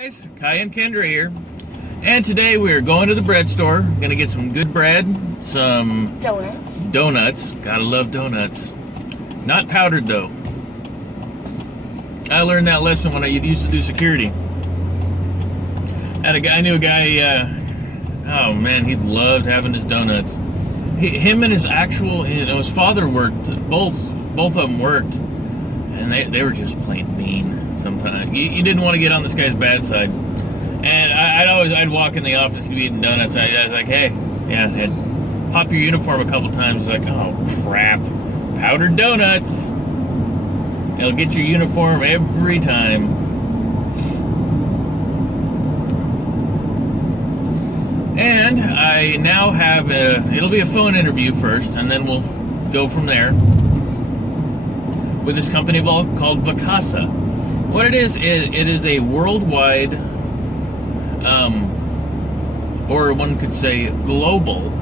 Guys, Kai and Kendra here, and today we are going to the bread store. Gonna get some good bread, some donuts. Gotta love donuts. Not powdered though. I learned that lesson when I used to do security. I knew a guy. Oh man, he loved having his donuts. Him and his actual, his father worked. Both of them worked, and they were just plain mean. Sometimes you didn't want to get on this guy's bad side, and I'd walk in the office, he'd be eating donuts. I was like, hey, yeah, I'd pop your uniform a couple times. Like, oh crap, powdered donuts. It'll get your uniform every time. And I now have it'll be a phone interview first, and then we'll go from there with this company called Vacasa. What it is a worldwide, or one could say global,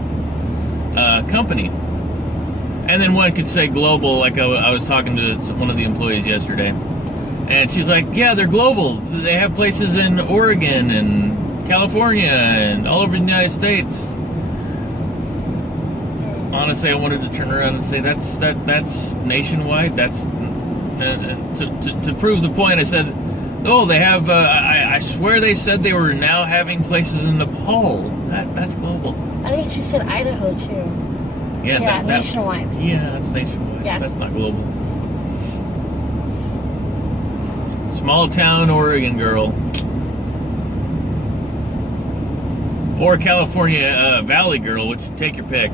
company. And then one could say global, like I was talking to one of the employees yesterday, and she's like, yeah, they're global. They have places in Oregon and California and all over the United States. Honestly, I wanted to turn around and say that's nationwide. That's to prove the point. I said, oh, they have. I swear they said they were now having places in Nepal. That's global. I think she said Idaho too. Yeah, nationwide. Yeah, that's nationwide. Yeah. That's not global. Small town Oregon girl. Or California Valley girl, which take your pick.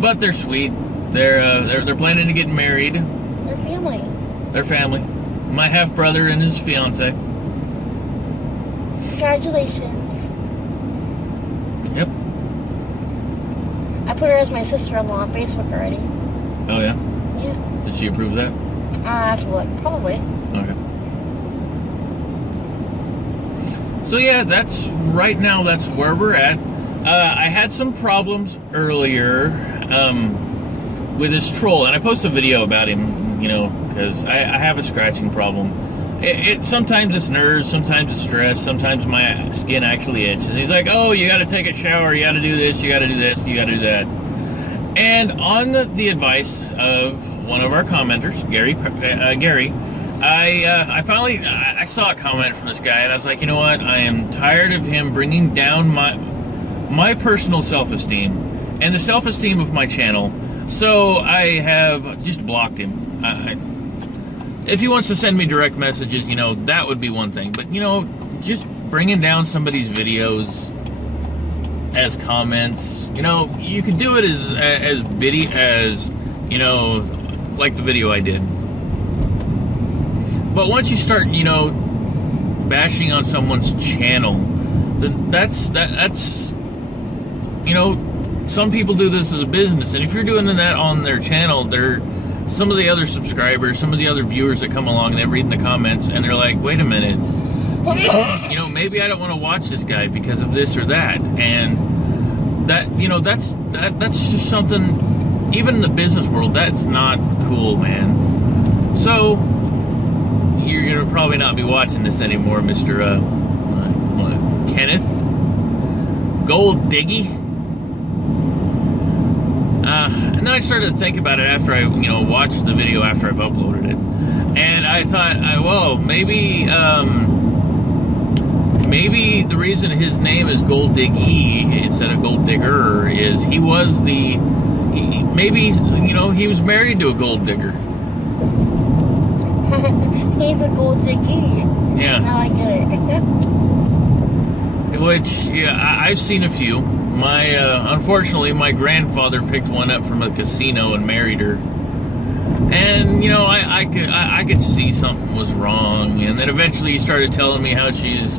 But they're sweet. They're planning to get married. They're family. They're family. My half brother and his fiance. Congratulations. Yep. I put her as my sister-in-law on Facebook already. Oh yeah? Yeah. Did she approve that? I have to look. Probably. Okay. So yeah, that's where we're at. I had some problems earlier with this troll, and I posted a video about him, because I have a scratching problem. Sometimes it's nerves, sometimes it's stress, sometimes my skin actually itches. And he's like, oh, you got to take a shower, you got to do this, you got to do this, you got to do that. And on the advice of one of our commenters, Gary, I finally saw a comment from this guy, and I was like, you know what? I am tired of him bringing down my personal self-esteem and the self-esteem of my channel. So I have just blocked him. If he wants to send me direct messages, that would be one thing. But just bringing down somebody's videos as comments, you could do it as like the video I did. But once you start, bashing on someone's channel, then that's some people do this as a business, and if you're doing that on their channel, some of the other subscribers, some of the other viewers that come along, they're reading the comments, and they're like, wait a minute, maybe I don't want to watch this guy because of this or that, and that's just something, even in the business world, that's not cool, man. So you're gonna probably not be watching this anymore, Mr. Kenneth Gold Diggy. And then I started to think about it after I, watched the video after I've uploaded it, and I thought, maybe the reason his name is Gold Diggy instead of Gold Digger is he was he was married to a gold digger. He's a gold diggy. Yeah. Now I get it. Which, yeah, I've seen a few. Unfortunately, my grandfather picked one up from a casino and married her. And, I could see something was wrwrong. And then eventually he started telling me how she's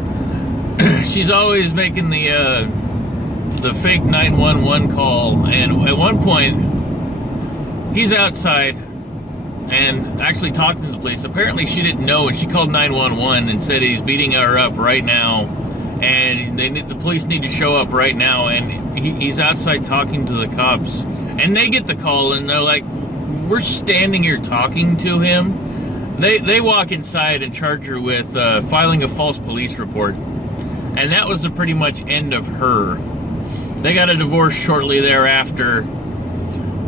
always making the fake 911 call. And at one point, he's outside and actually talking to the police. Apparently she didn't know, and she called 911 and said he's beating her up right now, and the police need to show up right now. And he's outside talking to the cops, and they get the call, and they're like, we're standing here talking to him, They walk inside and charge her with filing a false police report. And that was the pretty much end of her. They got a divorce shortly thereafter.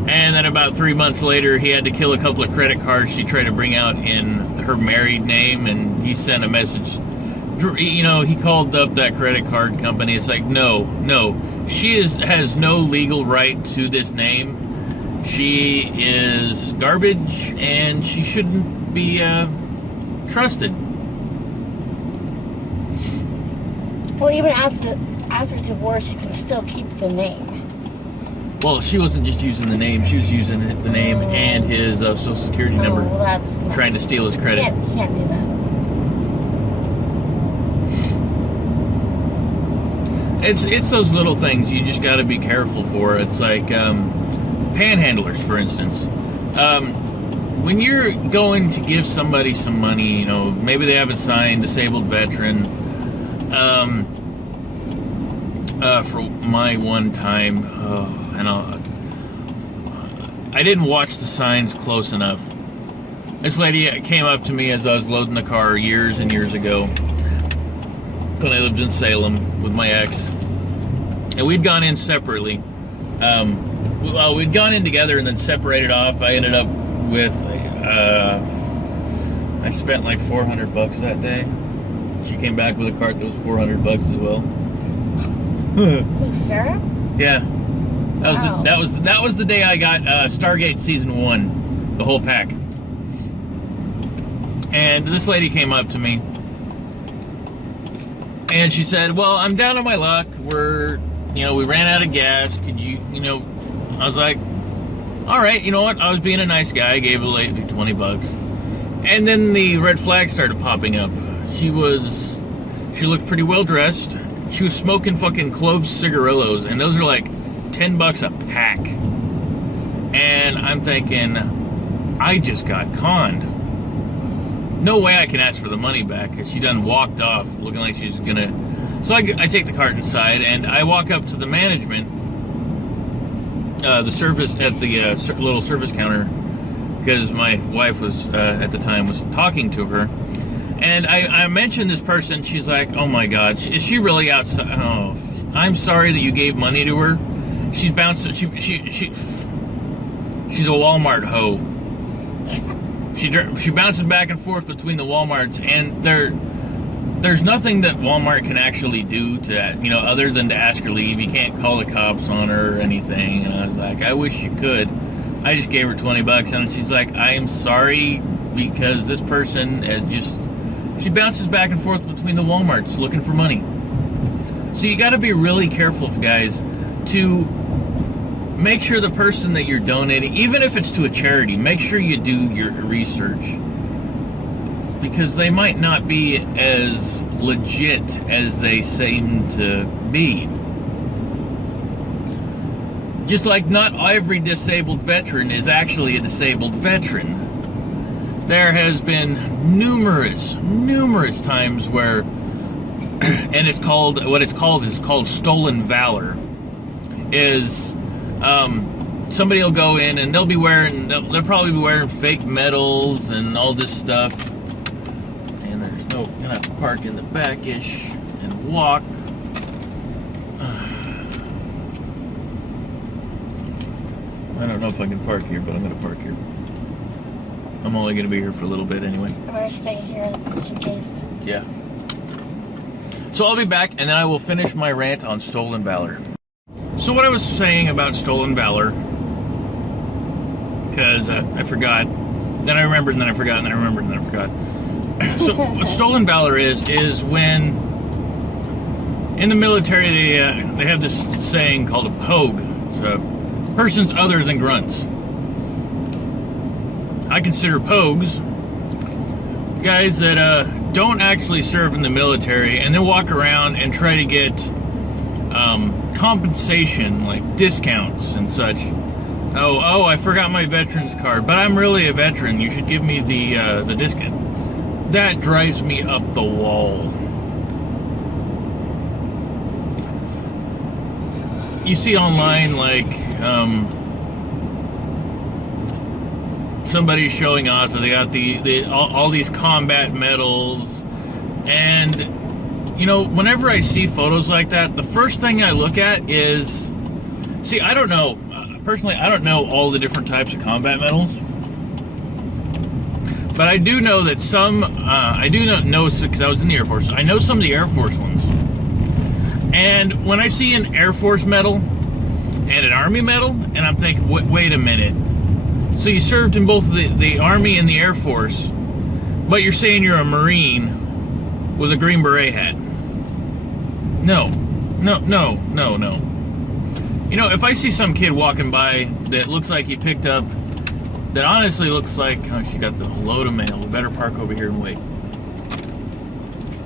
And then about 3 months later, he had to kill a couple of credit cards she tried to bring out in her married name. And he sent a message. You know, he called up that credit card company. It's like, no. She has no legal right to this name. She is garbage, and she shouldn't be trusted. Well, even after divorce, you can still keep the name. Well, she wasn't just using the name; she was using the name and his Social Security number, well, that's not, trying to steal his credit. You can't do that. It's those little things you just got to be careful for. It's like panhandlers, for instance. When you're going to give somebody some money, you know, maybe they have a signed disabled veteran. For my one time, and I didn't watch the signs close enough. This lady came up to me as I was loading the car years and years ago when I lived in Salem with my ex, and we'd gone in separately. Well, we'd gone in together and then separated off. I ended up with I spent like $400 that day. She came back with a cart that was $400 as well. Who, Sarah? Yeah, Wow. that was the day I got Stargate Season 1, the whole pack. And this lady came up to me, and she said, "Well, I'm down on my luck. We ran out of gas. Could you, I was like, all right, you know what? I was being a nice guy. I gave the lady $20. And then the red flags started popping up. She looked pretty well dressed. She was smoking fucking clove cigarillos, and those are like $10 a pack. And I'm thinking, I just got conned. No way I can ask for the money back, because she done walked off looking like she's gonna. So I take the cart inside, and I walk up to the management, the service at the little service counter, because my wife was at the time was talking to her, and I mentioned this person. She's like, "Oh my God, is she really outside? Oh, I'm sorry that you gave money to her. She's bouncing. She's a Walmart hoe. She bounces back and forth between the Walmarts, and there's nothing that Walmart can actually do to, other than to ask her leave. You can't call the cops on her or anything." And I was like, "I wish you could." I just gave her $20, and she's like, "I am sorry, because this person she bounces back and forth between the Walmarts looking for money." So you got to be really careful, guys, to make sure the person that you're donating, even if it's to a charity, make sure you do your research, because they might not be as legit as they seem to be. Just like not every disabled veteran is actually a disabled veteran. There has been numerous times where, and it's called stolen valor, is somebody will go in and they'll probably be wearing fake medals and all this stuff, and you'll have to park in the back-ish and walk. I don't know if I can park here, but I'm going to park here. I'm only going to be here for a little bit anyway. I better stay here just in case. Yeah. So I'll be back, and then I will finish my rant on stolen valor. So what I was saying about stolen valor, because I forgot, then I remembered, and then I forgot, and then I remembered, and then I forgot. So what stolen valor is when in the military they have this saying called a pogue. It's persons other than grunts. I consider pogues guys that don't actually serve in the military and then walk around and try to get compensation, like discounts and such. Oh, I forgot my veterans card, but I'm really a veteran. You should give me the discount. That drives me up the wall. You see online, like, somebody's showing off, so they got all these combat medals, and whenever I see photos like that, the first thing I look at is, see, I don't know, personally, I don't know all the different types of combat medals, but I do know that some, I do know, because I was in the Air Force, I know some of the Air Force ones, and when I see an Air Force medal and an Army medal, and I'm thinking, wait a minute, so you served in both the Army and the Air Force, but you're saying you're a Marine with a Green Beret hat. No. If I see some kid walking by that looks like he picked up, that honestly looks like, oh, she got the load of mail, we better park over here and wait.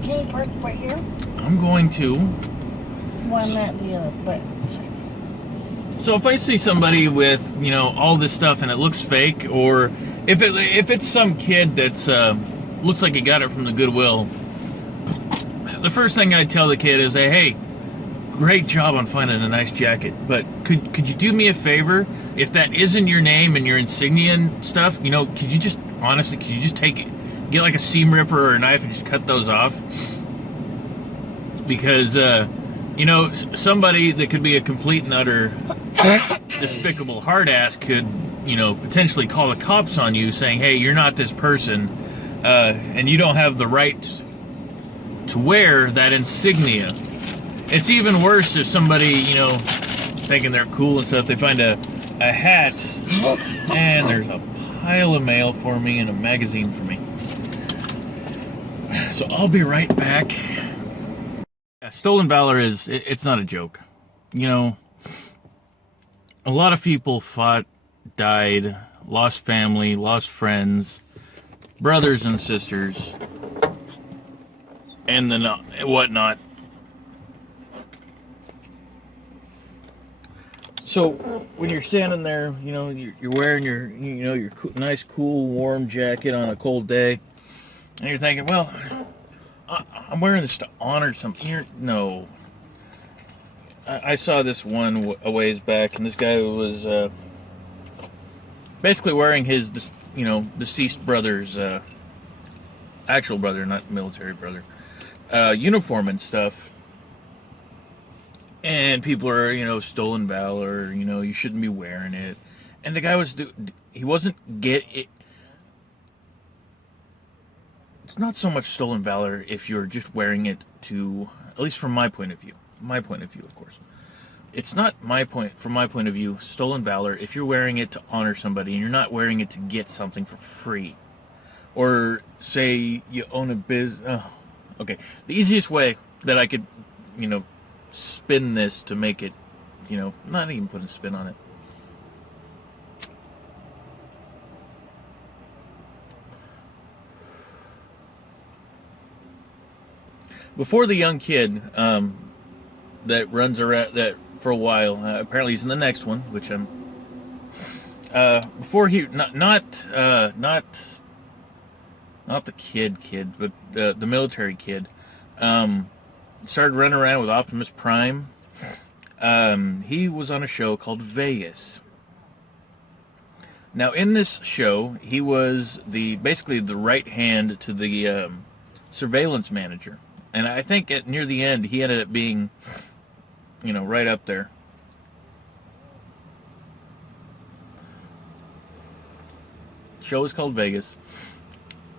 Can you park right here? I'm going to. One, not the other, but... So if I see somebody with, all this stuff and it looks fake, or if it's some kid that's looks like he got it from the Goodwill, the first thing I'd tell the kid is, hey, great job on finding a nice jacket, but could you do me a favor? If that isn't your name and your insignia and stuff, could you just take it, get like a seam ripper or a knife and just cut those off? Because somebody that could be a complete and utter despicable hard ass could, potentially call the cops on you saying, hey, you're not this person, and you don't have the right to wear that insignia. It's even worse if somebody, thinking they're cool and stuff, they find a hat, and there's a pile of mail for me and a magazine for me. So I'll be right back. Yeah, stolen valor it's not a joke. A lot of people fought, died, lost family, lost friends, brothers and sisters, and whatnot. So when you're standing there, you're wearing your nice, cool, warm jacket on a cold day, and you're thinking, well, I'm wearing this to honor something. No. I saw this one a ways back, and this guy was basically wearing his, deceased brother's, actual brother, not military brother, uniform and stuff. And people are, stolen valor, you shouldn't be wearing it. And the guy he wasn't it. It's not so much stolen valor if you're just wearing it to, at least from my point of view, of course. It's not from my point of view, stolen valor if you're wearing it to honor somebody and you're not wearing it to get something for free. Or say you own a business. Okay, the easiest way that I could, spin this to make it, not even put a spin on it. Before the young kid that runs around that for a while, apparently he's in the next one, which I'm. Before he not the kid, but the military kid. Started running around with Optimus Prime. He was on a show called Vegas. Now, in this show, he was basically the right hand to the surveillance manager, and I think near the end he ended up being, right up there. The show was called Vegas,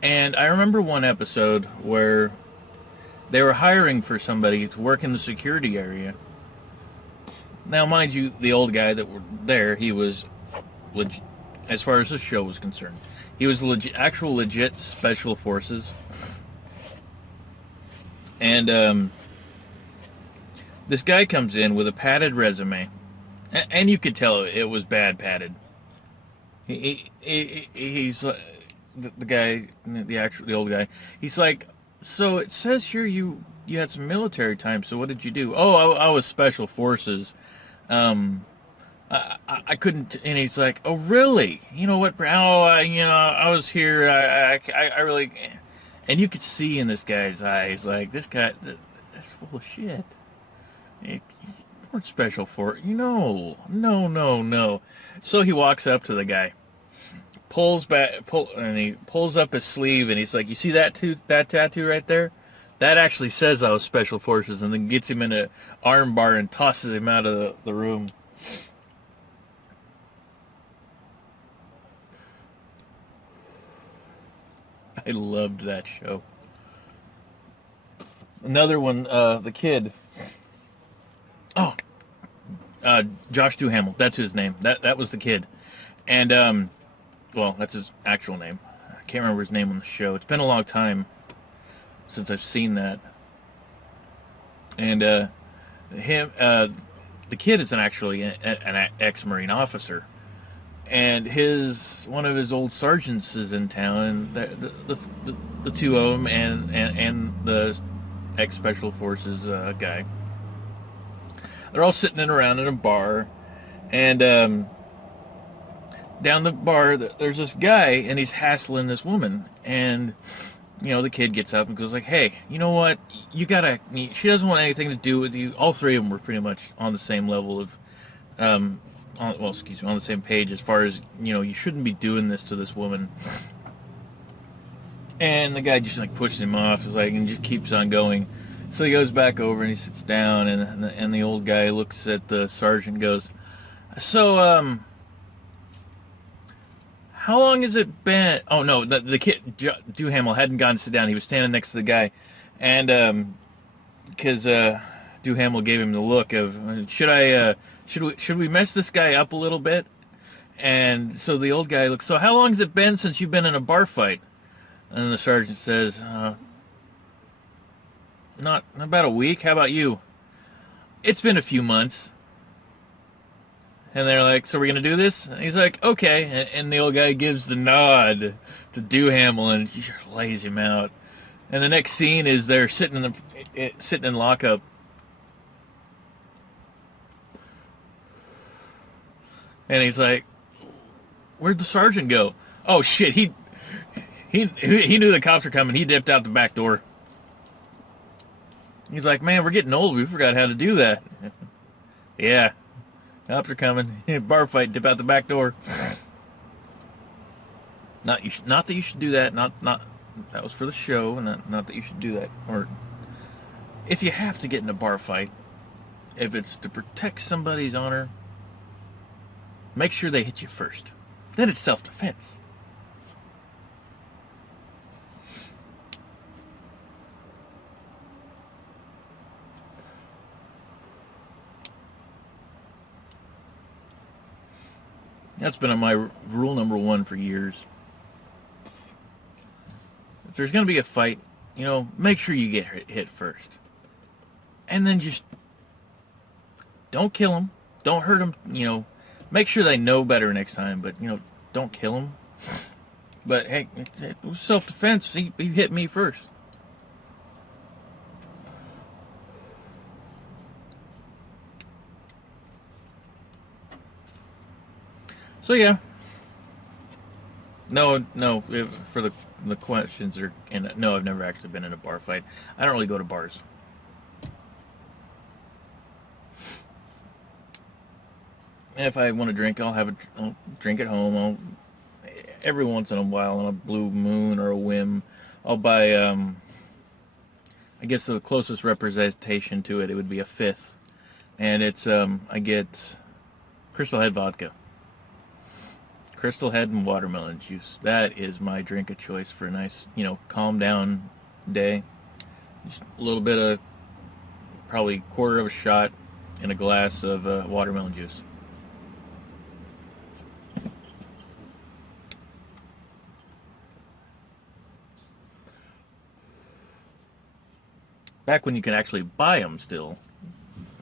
and I remember one episode where they were hiring for somebody to work in the security area. Now, mind you, the old guy that were there, he was legit, as far as the show was concerned. He was legit special forces. And this guy comes in with a padded resume, and you could tell it was bad padded. He's the guy, the old guy. He's like, so it says here you had some military time. So what did you do? Oh, I was special forces. I couldn't. And he's like, oh really? You know what? Oh, I was here. I really. And you could see in this guy's eyes, like, this guy, that's full of shit. You weren't special for it. No. So he walks up to the guy, he pulls up his sleeve, and he's like, "You see that tattoo right there? That actually says I was Special Forces," and then gets him in an arm bar and tosses him out of the room. I loved that show. Another one, the kid. Oh, Josh Duhamel. That's his name. That was the kid. And, well, that's his actual name. I can't remember his name on the show. It's been a long time since I've seen that. And, the kid is actually an ex-Marine officer. And one of his old sergeants is in town, and the two of them and the ex-Special Forces guy. They're all sitting around in a bar, and down the bar there's this guy, and he's hassling this woman, and the kid gets up and goes like, "Hey, you know what? She doesn't want anything to do with you." All three of them were pretty much on the same level of, on the same page as far as, you shouldn't be doing this to this woman. And the guy just like pushes him off, and just keeps on going. So he goes back over and he sits down, and the old guy looks at the sergeant and goes, "So, how long has it been?" Oh no, the kid Duhamel hadn't gone to sit down. He was standing next to the guy, and because Duhamel gave him the look of, should we mess this guy up a little bit? And so the old guy looks, "So how long has it been since you've been in a bar fight?" And the sergeant says, Not about a week. How about you?" "It's been a few months." And they're like, "So we're going to do this?" And he's like, "Okay." And the old guy gives the nod to Duhamel, and he just lays him out. And the next scene is they're sitting in lockup. And he's like, "Where'd the sergeant go?" "Oh shit, he knew the cops were coming. He dipped out the back door." He's like, "Man, we're getting old. We forgot how to do that." "Yeah, cops are coming. Bar fight, dip out the back door." Not that you should do that. Not that was for the show. Not that you should do that. Or if you have to get in a bar fight, if it's to protect somebody's honor, make sure they hit you first. Then it's self-defense. That's been my rule number one for years. If there's going to be a fight, make sure you get hit first. And then just don't kill them. Don't hurt them, Make sure they know better next time, but, don't kill them. But, hey, it was self-defense. He hit me first. So, yeah. No, for the questions, no, I've never actually been in a bar fight. I don't really go to bars. If I want to drink, I'll drink at home. Every once in a while, on a blue moon or a whim, I'll buy, I guess the closest representation to it would be a fifth. And it's, I get Crystal Head vodka. Crystal Head and watermelon juice. That is my drink of choice for a nice, calm down day. Just a little bit of, probably quarter of a shot in a glass of watermelon juice. Back when you could actually buy them still,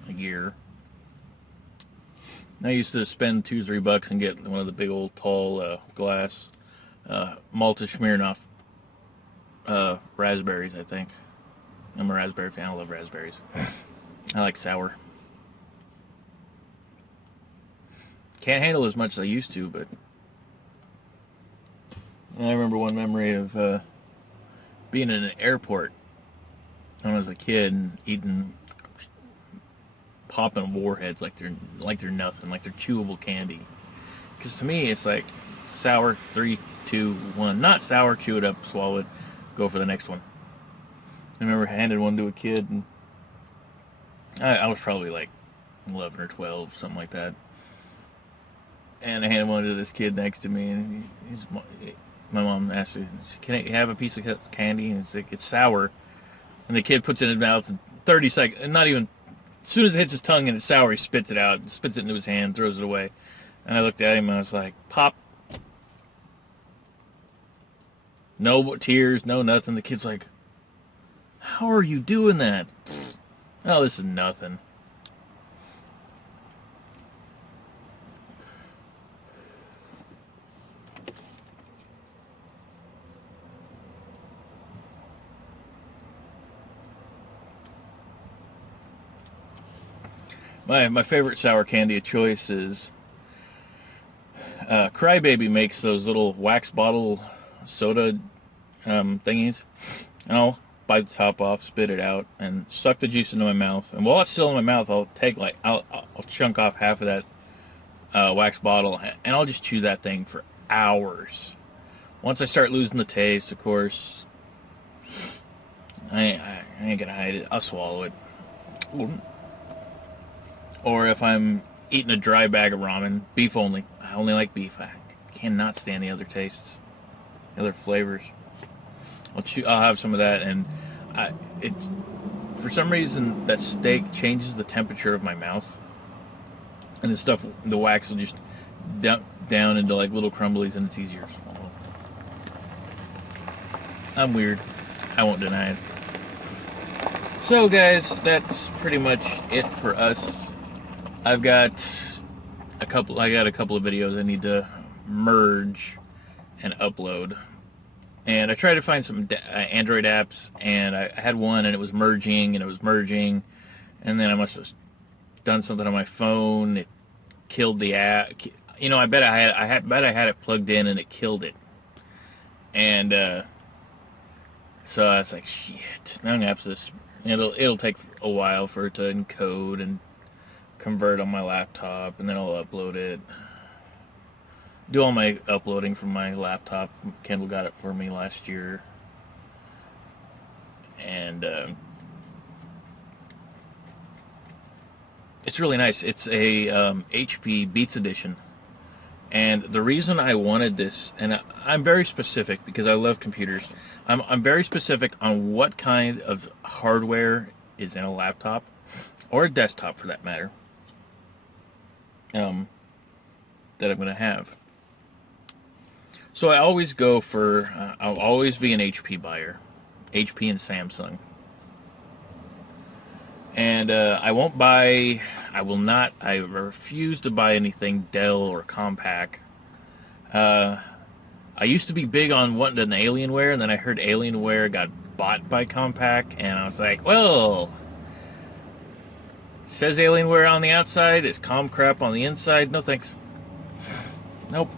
a year. I used to spend $2-3 and get one of the big old tall glass Malta Smirnoff raspberries, I think. I'm a raspberry fan. I love raspberries. I like sour. Can't handle as much as I used to, but I remember one memory of being in an airport when I was a kid and eating, popping warheads like they're nothing, like they're chewable candy. Because to me, it's like, Sour. 3, 2, 1. Not sour. Chew it up. Swallow it. Go for the next one. I remember handed one to a kid, and I was probably like 11 or 12, something like that. And I handed one to this kid next to me, and my mom asked, "Can I have a piece of candy?" And it's like, "It's sour." And the kid puts it in his mouth, and 30 seconds, and not even, as soon as it hits his tongue and it's sour, he spits it out, spits it into his hand, throws it away. And I looked at him and I was like, "Pop." No tears, no nothing. The kid's like, "How are you doing that?" "Oh, this is nothing." My favorite sour candy of choice is Crybaby makes those little wax bottle soda thingies. And I'll bite the top off, spit it out, and suck the juice into my mouth. And while it's still in my mouth, I'll take I'll chunk off half of that wax bottle, and I'll just chew that thing for hours. Once I start losing the taste, of course, I ain't gonna hide it. I'll swallow it. Or if I'm eating a dry bag of ramen, beef only. I only like beef. I cannot stand the other tastes, the other flavors. I'll have some of that, and it's for some reason that steak changes the temperature of my mouth, and the wax will just down into like little crumblies, and it's easier to swallow. I'm weird. I won't deny it. So guys, that's pretty much it for us. I got a couple of videos I need to merge and upload. And I tried to find some Android apps, and I had one, and it was merging, and then I must have done something on my phone. It killed the app. You know, I bet I had it plugged in, and it killed it. And so I was like, shit. Now I'm gonna have this. It'll take a while for it to encode and convert on my laptop, and then I'll upload it. Do all my uploading from my laptop. Kendall got it for me last year. And it's really nice. It's a HP Beats Edition. And the reason I wanted this, and I'm very specific because I love computers. I'm very specific on what kind of hardware is in a laptop, or a desktop for that matter, that I'm going to have. So I always go for, I'll always be an HP buyer. HP and Samsung. And I refuse to buy anything Dell or Compaq. I used to be big on wanting an Alienware, and then I heard Alienware got bought by Compaq, and I was like, well, says Alienware on the outside, it's Com crap on the inside, no thanks. Nope.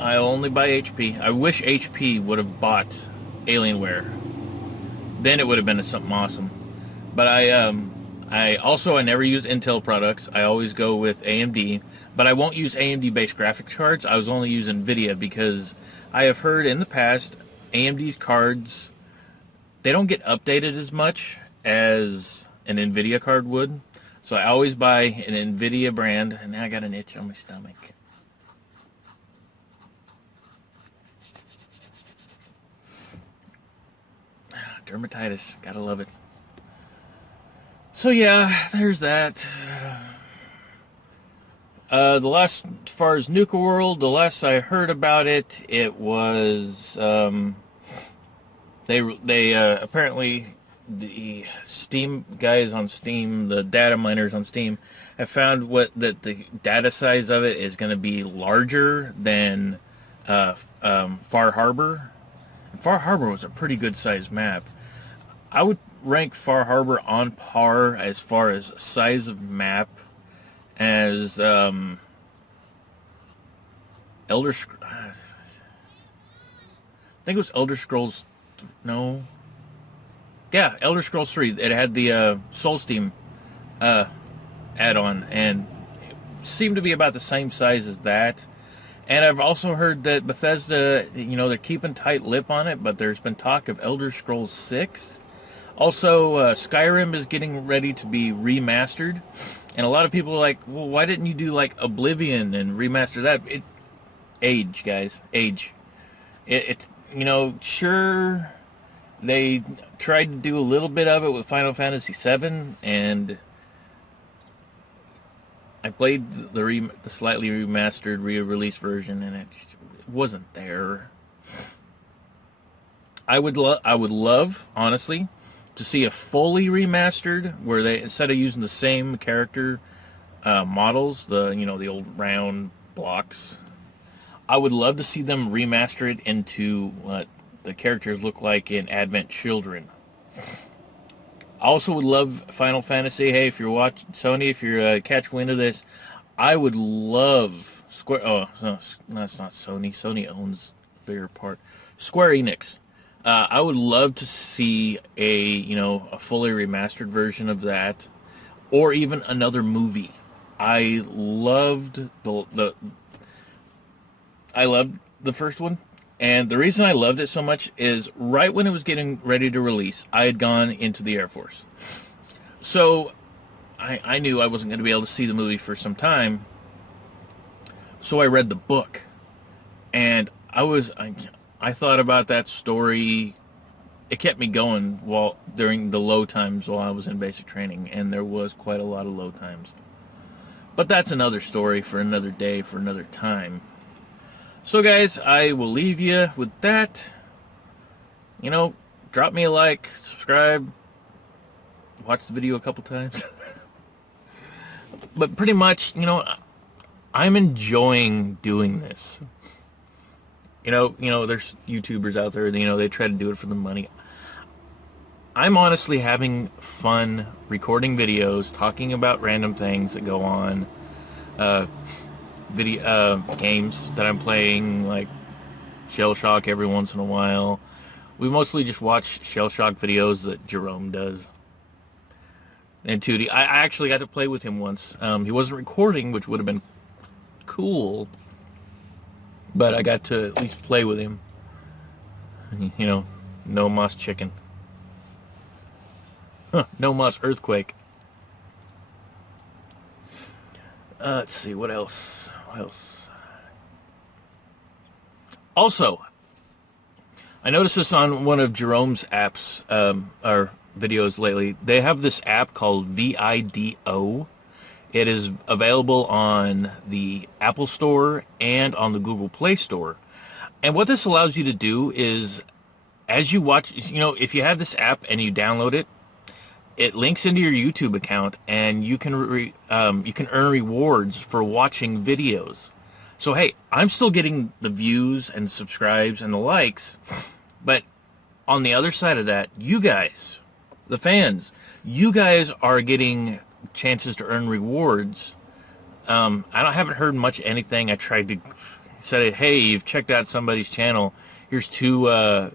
I only buy HP. I wish HP would have bought Alienware. Then it would have been something awesome. But I never use Intel products. I always go with AMD. But I won't use AMD-based graphics cards. I was only using NVIDIA because I have heard in the past AMD's cards, they don't get updated as much as an NVIDIA card would. So I always buy an NVIDIA brand. And now I got an itch on my stomach. Dermatitis, gotta love it. So yeah, there's that. As far as Nuka World, the last I heard about it, it was they apparently the Steam guys on Steam, the data miners on Steam, have found that the data size of it is going to be larger than Far Harbor. And Far Harbor was a pretty good sized map. I would rank Far Harbor on par as far as size of map as Elder I think it was Elder Scrolls. No. Yeah, Elder Scrolls 3. It had the Soul Steam add-on, and it seemed to be about the same size as that. And I've also heard that Bethesda, you know, they're keeping tight lip on it, but there's been talk of Elder Scrolls 6. Also, Skyrim is getting ready to be remastered. And a lot of people are like, well, why didn't you do like Oblivion and remaster that? Age, guys, age. You know, sure, they tried to do a little bit of it with Final Fantasy VII, and I played the slightly remastered, re-release version, and it wasn't there. I would love, honestly, to see a fully remastered where they, instead of using the same character models, the old round blocks, I would love to see them remaster it into what the characters look like in Advent Children. I also would love Final Fantasy. Hey, if you're watching Sony, if you're catch wind of this, I would love Square. Oh, no, that's not Sony. Sony owns a bigger part. Square Enix. I would love to see a fully remastered version of that, or even another movie. I loved the first one, and the reason I loved it so much is right when it was getting ready to release, I had gone into the Air Force. So I knew I wasn't going to be able to see the movie for some time, so I read the book, and I thought about that story. It kept me going during the low times while I was in basic training, and there was quite a lot of low times. But that's another story for another day, for another time. So guys, I will leave you with that. You know, drop me a like, subscribe, watch the video a couple times. But pretty much, you know, I'm enjoying doing this. You know, there's YouTubers out there, you know, they try to do it for the money. I'm honestly having fun recording videos, talking about random things that go on, games that I'm playing, like Shell Shock every once in a while. We mostly just watch Shell Shock videos that Jerome does. And 2D. I actually got to play with him once. He wasn't recording, which would have been cool, but I got to at least play with him. You know, no moss chicken. No moss earthquake. Let's see, what else? Also, I noticed this on one of Jerome's apps, or videos lately. They have this app called VIDO. It is available on the Apple Store and on the Google Play Store. And what this allows you to do is, as you watch, you know, if you have this app and you download it, it links into your YouTube account, and you can earn rewards for watching videos. So hey, I'm still getting the views and subscribes and the likes, but on the other side of that, you guys, the fans, you guys are getting chances to earn rewards. Haven't heard much anything. I tried to say, hey, you've checked out somebody's channel. Here's two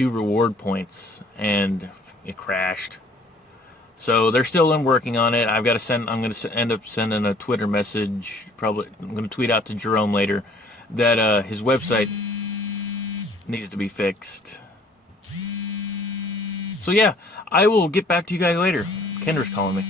reward points, and it crashed. So they're still working on it. I'm going to end up sending a Twitter message. Probably I'm going to tweet out to Jerome later that his website needs to be fixed. So yeah, I will get back to you guys later. Kendra's calling me.